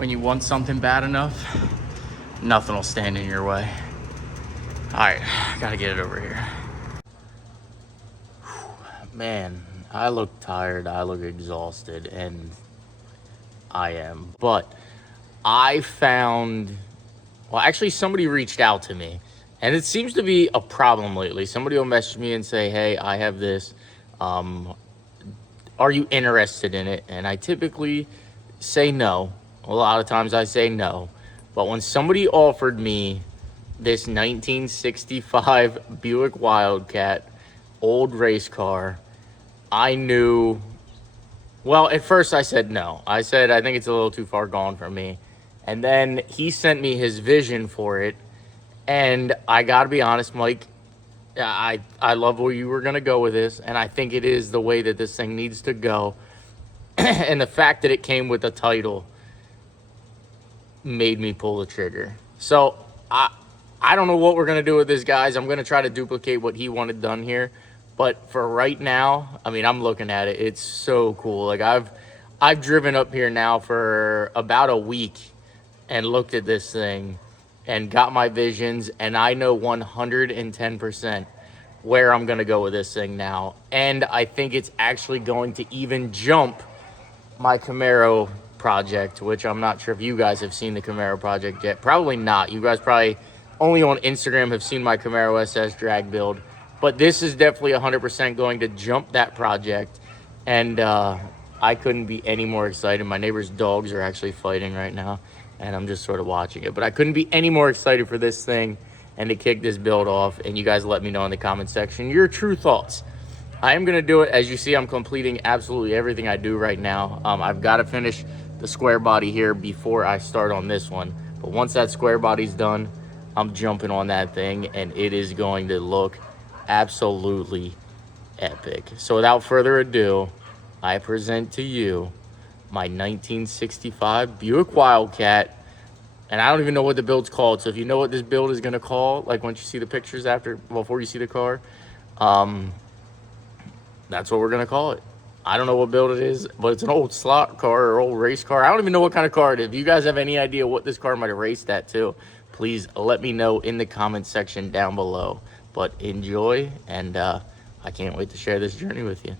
When you want something bad enough, nothing will stand in your way. All right, gotta get it over here. Man, I look tired, I look exhausted, and I am. But I found, well, actually somebody reached out to me, and it seems to be a problem lately. Somebody will message me and say, hey, I have this. Are you interested in it? And I typically say no. A lot of times I say no. But when somebody offered me this 1965 Buick Wildcat, old race car, I knew, well, at first I said no. I said, I think it's a little too far gone for me. And then he sent me his vision for it. And I got to be honest, Mike, I love where you were going to go with this. And I think it is the way that this thing needs to go. And the fact that it came with a title made me pull the trigger. So I don't know what we're going to do with this, guys. I'm going to try to duplicate what he wanted done here. But for right now, I mean, I'm looking at it. It's so cool. Like I've driven up here now for about a week and looked at this thing and got my visions. And I know 110% where I'm going to go with this thing now. And I think it's actually going to even jump my Camaro project, which I'm not sure if you guys have seen the Camaro project yet. Probably not. You guys probably only on Instagram have seen my Camaro SS drag build. But this is definitely 100% going to jump that project. And I couldn't be any more excited. My neighbor's dogs are actually fighting right now, and I'm just sort of watching it. But I couldn't be any more excited for this thing and to kick this build off. And you guys let me know in the comment section your true thoughts. I am going to do it. As you see, I'm completing absolutely everything I do right now. I've got to finish the square body here before I start on this one. But once that square body's done, I'm jumping on that thing, and it is going to look absolutely epic. So without further ado, I present to you my 1965 Buick Wildcat. And I don't even know what the build's called. So if you know what this build is going to call, like once you see the pictures before you see the car, that's what we're going to call it. I don't know what build it is, but it's an old slot car or old race car. I don't even know what kind of car it is. If you guys have any idea what this car might have raced at too, please let me know in the comment section down below. But enjoy, and I can't wait to share this journey with you.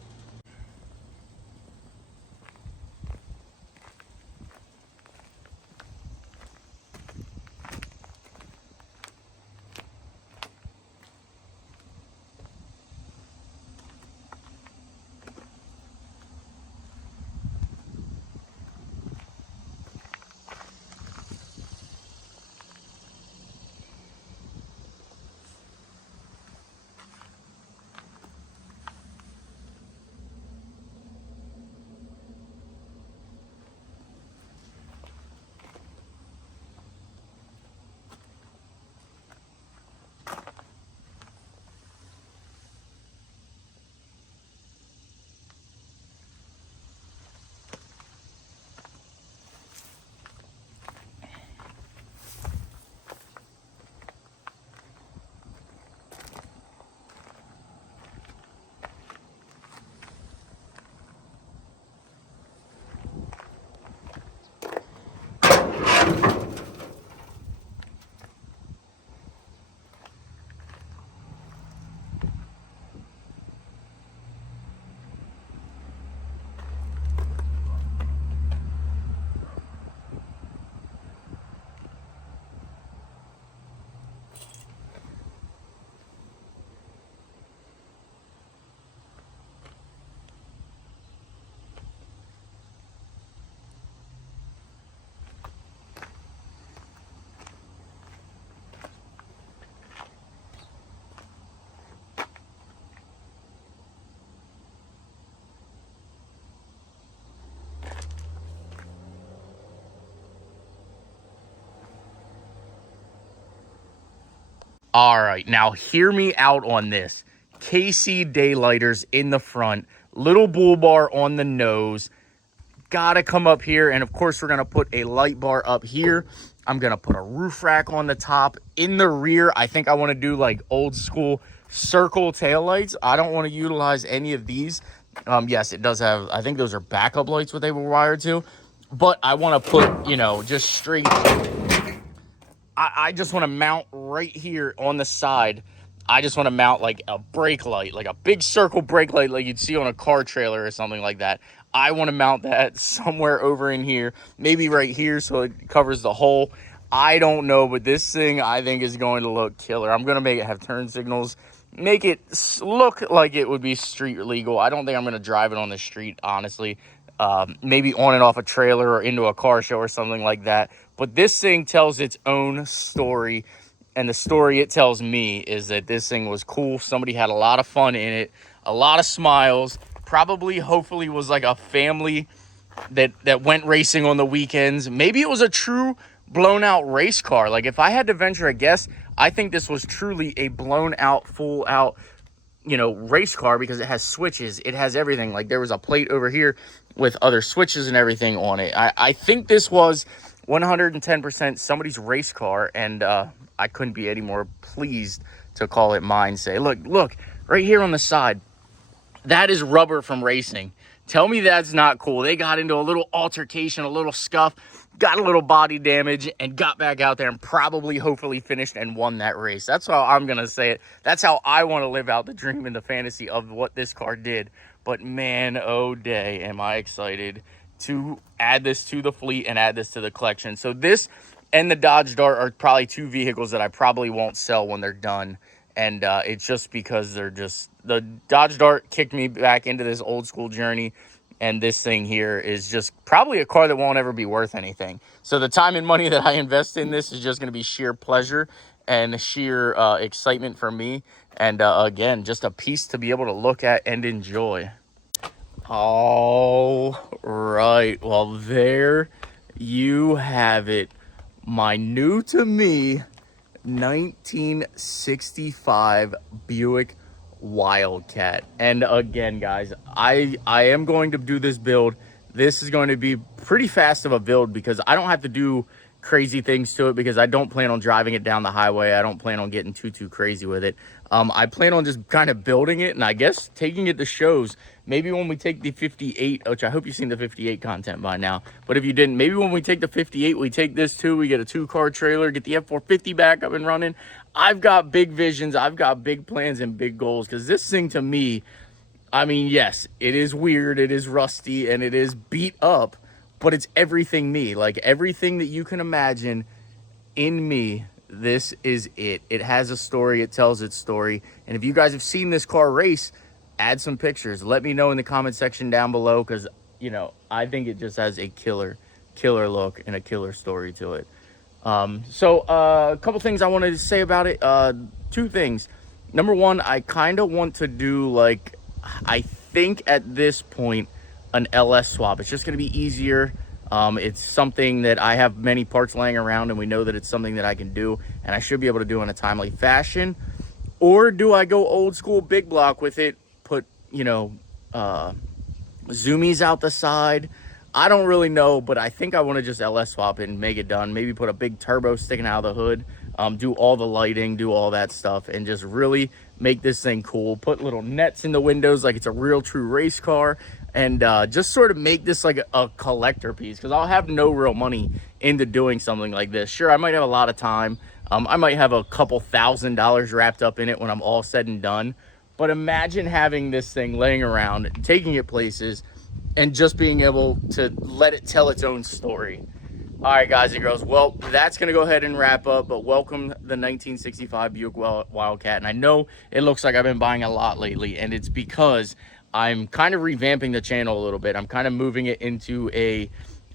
All right, now hear me out on this. KC daylighters in the front, little bull bar on the nose. Gotta come up here, and of course we're gonna put a light bar up here. I'm gonna put a roof rack on the top. In the rear, I think I wanna do like old school circle taillights. I don't wanna utilize any of these. Yes, it does have, I think those are backup lights what they were wired to. but I want to put, you know, just straight, I just want to mount right here on the side. I just want to mount like a brake light, like a big circle brake light like you'd see on a car trailer or something like that. I want to mount that somewhere over in here, maybe right here so it covers the whole. I don't know, but this thing I think is going to look killer. I'm going to make it have turn signals, make it look like it would be street legal. I don't think I'm going to drive it on the street, honestly. Maybe on and off a trailer or into a car show or something like that. But this thing tells its own story. And the story it tells me is that this thing was cool. Somebody had a lot of fun in it, a lot of smiles. Probably, hopefully, was like a family that went racing on the weekends. Maybe it was a true blown out race car. Like, if I had to venture a guess, I think this was truly a blown out, full out, you know, race car, because it has switches, it has everything. Like, there was a plate over here with other switches and everything on it. I think this was 110% somebody's race car, and I couldn't be any more pleased to call it mine. Say, look right here on the side, that is rubber from racing. Tell me that's not cool. They got into a little altercation, a little scuff, got a little body damage, and got back out there and probably, hopefully, finished and won that race. That's how I'm going to say it. That's how I want to live out the dream and the fantasy of what this car did. But man, oh day, am I excited to add this to the fleet and add this to the collection. So this and the Dodge Dart are probably two vehicles that I probably won't sell when they're done. And it's just because they're just, the Dodge Dart kicked me back into this old school journey. And this thing here is just probably a car that won't ever be worth anything. So the time and money that I invest in this is just going to be sheer pleasure and sheer excitement for me. And again, just a piece to be able to look at and enjoy. All right. Well, there you have it. My new to me 1965 Buick Wildcat. And again, guys, I am going to do this build. This is going to be pretty fast of a build because I don't have to do crazy things to it, because I don't plan on driving it down the highway. I don't plan on getting too crazy with it. I plan on just kind of building it and I guess taking it to shows. Maybe when we take the 58, which I hope you've seen the 58 content by now, but if you didn't, maybe when we take the 58, we take this too, we get a 2-car trailer, get the F450 back up and running. I've got big visions, I've got big plans and big goals, because this thing to me, I mean, yes, it is weird, it is rusty, and it is beat up, but it's everything me. Like, everything that you can imagine in me, this is it. It has a story, it tells its story. And if you guys have seen this car race, add some pictures. Let me know in the comment section down below, because, you know, I think it just has a killer look and a killer story to it. So a couple things I wanted to say about it. 2 things. Number one, I kind of want to do, like, I think at this point, an LS swap. It's just going to be easier. It's something that I have many parts laying around, and we know that it's something that I can do, and I should be able to do in a timely fashion. Or do I go old school big block with it, put, you know, zoomies out the side? I don't really know, but I think I want to just LS swap it and make it done. Maybe put a big turbo sticking out of the hood, do all the lighting, do all that stuff, and just really make this thing cool. Put little nets in the windows like it's a real true race car, and just sort of make this like a collector piece, because I'll have no real money into doing something like this. Sure, I might have a lot of time. I might have a couple $1,000s wrapped up in it when I'm all said and done. But imagine having this thing laying around, taking it places, and just being able to let it tell its own story. All right, guys and girls. Well, that's going to go ahead and wrap up. But welcome the 1965 Buick Wildcat. And I know it looks like I've been buying a lot lately, and it's because I'm kind of revamping the channel a little bit. I'm kind of moving it into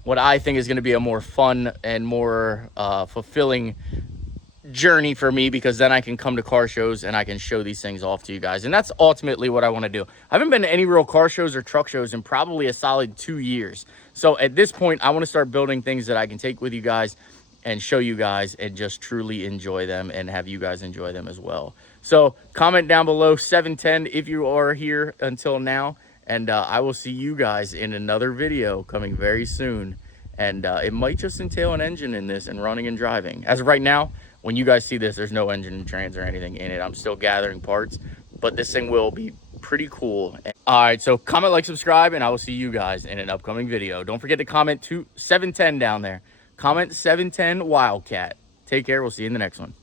what I think is going to be a more fun and more fulfilling journey for me, because then I can come to car shows and I can show these things off to you guys. And that's ultimately what I want to do. I haven't been to any real car shows or truck shows in probably a solid 2 years. So at this point, I want to start building things that I can take with you guys and show you guys and just truly enjoy them and have you guys enjoy them as well. So comment down below 710 if you are here until now, and I will see you guys in another video coming very soon. And it might just entail an engine in this and running and driving. As of right now, when you guys see this, there's no engine, trans, or anything in it. I'm still gathering parts, but this thing will be pretty cool. All right, so comment, like, subscribe, and I will see you guys in an upcoming video. Don't forget to comment 710 down there. Comment 710 Wildcat. Take care. We'll see you in the next one.